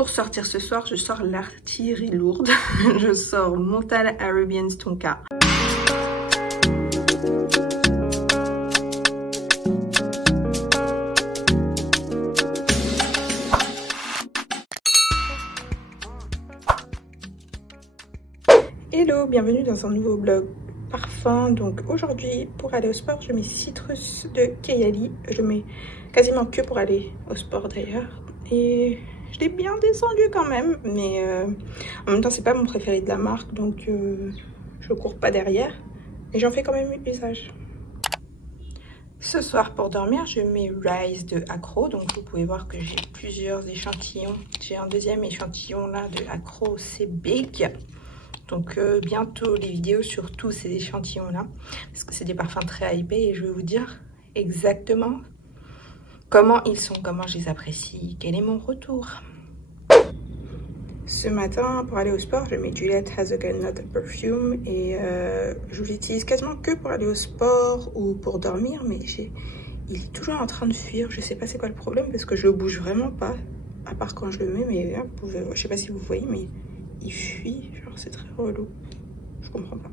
Pour sortir ce soir, je sors l'artillerie lourde. Je sors Montal Arabian Tonka. Hello, bienvenue dans un nouveau vlog parfum. Donc aujourd'hui, pour aller au sport, je mets Citrus de Kayali. Je mets quasiment que pour aller au sport d'ailleurs. Et je l'ai bien descendu quand même, mais en même temps c'est pas mon préféré de la marque, donc je cours pas derrière, et j'en fais quand même usage. Ce soir pour dormir, je mets Rise de Acro, donc vous pouvez voir que j'ai plusieurs échantillons. J'ai un deuxième échantillon là de Acro, c'est Big. Donc bientôt les vidéos sur tous ces échantillons là, parce que c'est des parfums très hypés et je vais vous dire exactement comment ils sont, comment je les apprécie, quel est mon retour. Ce matin, pour aller au sport, je mets Juliette Hazelnut Perfume et je l'utilise quasiment que pour aller au sport ou pour dormir, mais il est toujours en train de fuir. Je sais pas c'est quoi le problème parce que je le bouge vraiment pas, à part quand je le mets, mais là, je sais pas si vous voyez, mais il fuit, genre c'est très relou. Je comprends pas.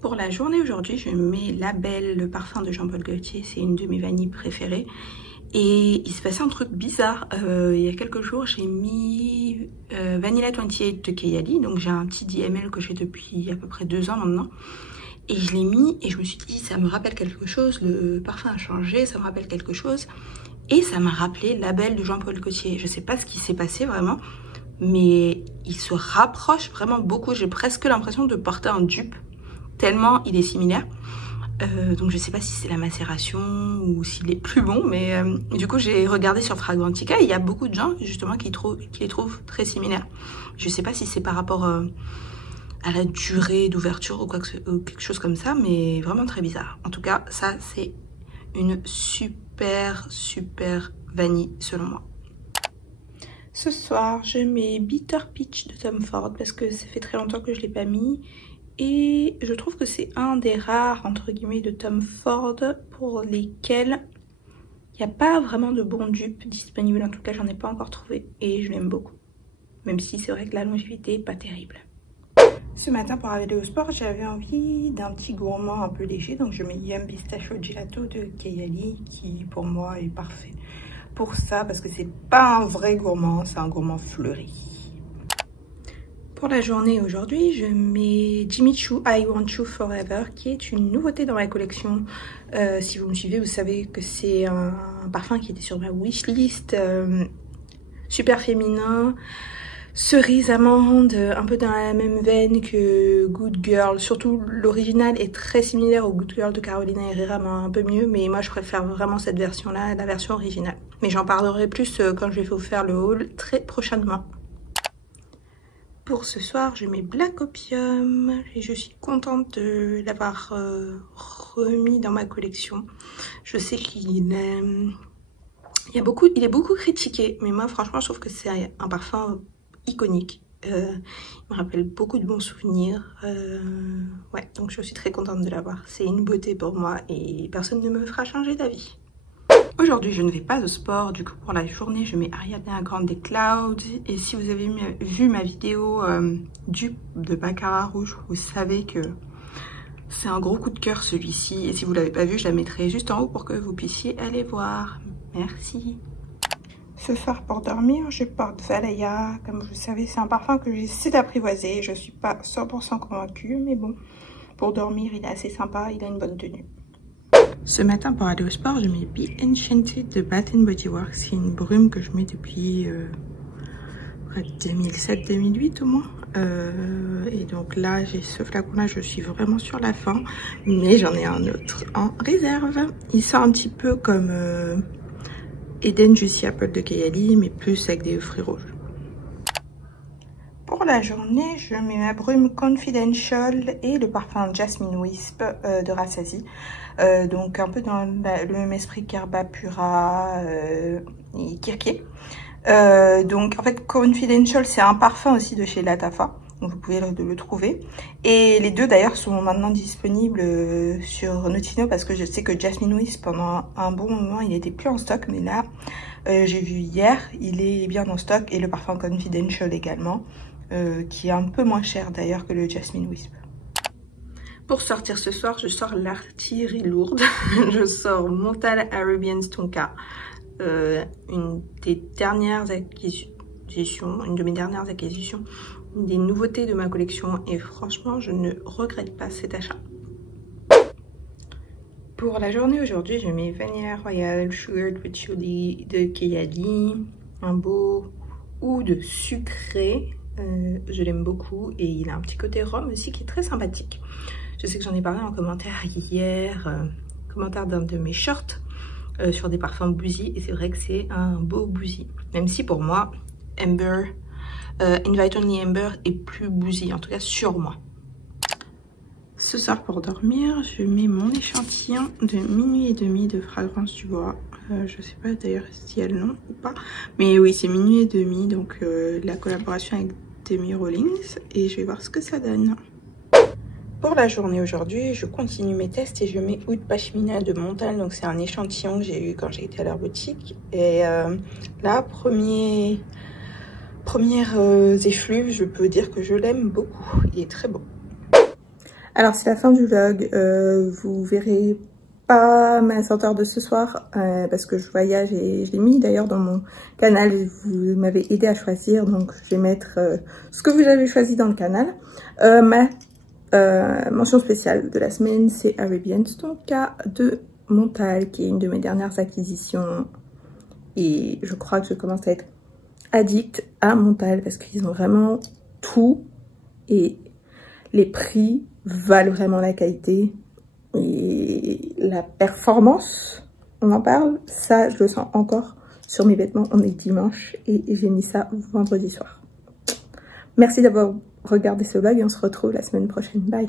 Pour la journée aujourd'hui, je mets Label, le parfum de Jean-Paul Gaultier. C'est une de mes vanilles préférées. Et il se passait un truc bizarre. Il y a quelques jours, j'ai mis Vanilla 28 de Kayali. Donc j'ai un petit 10 ml que j'ai depuis à peu près 2 ans maintenant. Et je l'ai mis et je me suis dit, ça me rappelle quelque chose. Le parfum a changé, ça me rappelle quelque chose. Et ça m'a rappelé Label de Jean-Paul Gaultier. Je sais pas ce qui s'est passé vraiment, mais il se rapproche vraiment beaucoup. J'ai presque l'impression de porter un dupe, tellement il est similaire. Donc je sais pas si c'est la macération ou s'il est plus bon, mais du coup j'ai regardé sur Fragrantica et il y a beaucoup de gens justement qui les trouvent très similaires. Je sais pas si c'est par rapport à la durée d'ouverture ou quelque chose comme ça, mais vraiment très bizarre. En tout cas, ça c'est une super vanille selon moi. Ce soir, je mets Bitter Peach de Tom Ford parce que ça fait très longtemps que je l'ai pas mis. Et je trouve que c'est un des rares, entre guillemets, de Tom Ford pour lesquels il n'y a pas vraiment de bon dupe disponible. En tout cas, j'en ai pas encore trouvé et je l'aime beaucoup. Même si c'est vrai que la longévité n'est pas terrible. Ce matin, pour aller au sport, j'avais envie d'un petit gourmand un peu léger. Donc je mets Yum Pistachio Gelato de Kayali qui, pour moi, est parfait pour ça. Parce que c'est pas un vrai gourmand, c'est un gourmand fleuri. Pour la journée aujourd'hui, je mets Jimmy Choo I Want You Forever, qui est une nouveauté dans ma collection. Si vous me suivez, vous savez que c'est un parfum qui était sur ma wishlist, super féminin, cerise amande, un peu dans la même veine que Good Girl. Surtout l'original est très similaire au Good Girl de Carolina Herrera, mais un peu mieux. Mais moi je préfère vraiment cette version-là, la version originale. Mais j'en parlerai plus quand je vais vous faire le haul très prochainement. Pour ce soir, je mets Black Opium et je suis contente de l'avoir remis dans ma collection. Je sais qu'il est beaucoup critiqué, mais moi franchement je trouve que c'est un parfum iconique. Il me rappelle beaucoup de bons souvenirs. Ouais, donc je suis très contente de l'avoir. C'est une beauté pour moi et personne ne me fera changer d'avis. Aujourd'hui, je ne vais pas au sport, du coup pour la journée, je mets Ariana Grande Cloud. Et si vous avez vu ma vidéo dupe de Baccarat Rouge, vous savez que c'est un gros coup de cœur celui-ci. Et si vous ne l'avez pas vu, je la mettrai juste en haut pour que vous puissiez aller voir. Merci. Ce soir pour dormir, je porte Valaya. Comme vous le savez, c'est un parfum que j'essaie d'apprivoiser. Je ne suis pas 100% convaincue, mais bon, pour dormir, il est assez sympa, il a une bonne tenue. Ce matin, pour aller au sport, je mets Be Enchanted de Bath & Body Works. C'est une brume que je mets depuis 2007-2008 au moins. Et donc là, j'ai ce flacon-là, je suis vraiment sur la fin. Mais j'en ai un autre en réserve. Il sent un petit peu comme Eden Juicy Apple de Kayali, mais plus avec des fruits rouges. Pour la journée, je mets ma brume Confidential et le parfum Jasmine Wisp de Rassasi. Donc un peu dans le même esprit qu'Herba Pura et Kirkir. Donc en fait Confidential c'est un parfum aussi de chez Lattafa. donc vous pouvez le trouver. Et les deux d'ailleurs sont maintenant disponibles sur Notino, parce que je sais que Jasmine Wisp pendant un bon moment il était plus en stock, mais là j'ai vu hier, il est bien en stock, et le parfum Confidential également, qui est un peu moins cher d'ailleurs que le Jasmine Wisp. Pour sortir ce soir, je sors l'artillerie lourde. Je sors Montal Arabian Tonka, une de mes dernières acquisitions, une des nouveautés de ma collection, et franchement, je ne regrette pas cet achat. Pour la journée aujourd'hui, je mets Vanilla Royal Sugared Patchouli de Kayali, un beau oud sucré. Je l'aime beaucoup, et il a un petit côté rhum aussi qui est très sympathique. Je sais que j'en ai parlé en commentaire hier, commentaire d'un de mes shorts sur des parfums boozy, et c'est vrai que c'est un beau boozy. Même si pour moi, Amber, Invite Only Amber est plus boozy, en tout cas sur moi. Ce soir pour dormir, je mets mon échantillon de Minuit et demi de Fragrance du Bois. Je sais pas d'ailleurs si elle nom ou pas, mais oui c'est Minuit et demi, donc la collaboration avec Demi Rawlings, et je vais voir ce que ça donne. Pour la journée aujourd'hui, je continue mes tests et je mets Oud Pashmina de Montal. Donc c'est un échantillon que j'ai eu quand j'ai été à leur boutique. Et là, premières effluves, je peux dire que je l'aime beaucoup. Il est très beau. Alors c'est la fin du vlog. Vous verrez pas ma senteur de ce soir parce que je voyage, et je l'ai mis d'ailleurs dans mon canal. Vous m'avez aidé à choisir, donc je vais mettre ce que vous avez choisi dans le canal. Mention spéciale de la semaine, c'est Arabian Tonka de Montal, qui est une de mes dernières acquisitions, et je crois que je commence à être addict à Montal parce qu'ils ont vraiment tout, et les prix valent vraiment la qualité, et la performance, on en parle, ça je le sens encore sur mes vêtements. On est dimanche et j'ai mis ça vendredi soir. Merci d'avoir regardé ce vlog et on se retrouve la semaine prochaine. Bye!